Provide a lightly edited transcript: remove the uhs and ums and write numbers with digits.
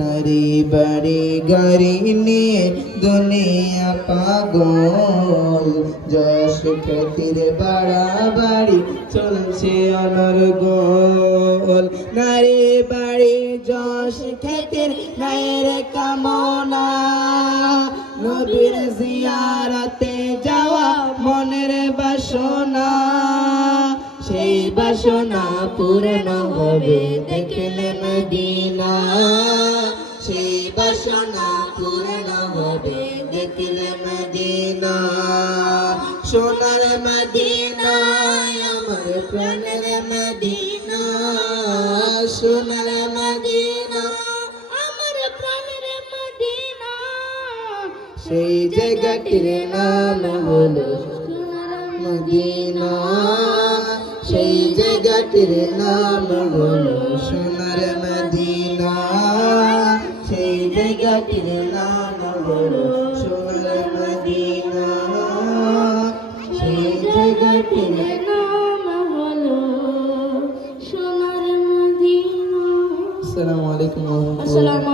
নারী বাড়ি গাড়ি নিয়ে দুনিয়া পাগল, যশ খ্যাতির বাড়াবাড়ি চলছে অনর্গল। নারী বাড়ি যশ খ্যাতির নায়ের কামনা, নবীর জিয়ারতে যাওয়া মনের বাসনা, সেই বাসনা পূর্ণ হবে দেখলে মদিনা, সেই বাসনা পূর্ণ হবে দেখলে মদিনা। সোনার মদিনা আমার প্রাণের মদিনা, সোনার মদিনা আমার প্রাণের মদিনা, সেই জায়গাটির নাম হলো সোনার মদিনা, সেই জায়গাটির নাম হলো সোনার মদিনা, সেই জায়গাটির নাম হলো সোনার মদিনা, সেই জায়গাটির নাম হলো সোনার মদিনা। আসসালামু আলাইকুম।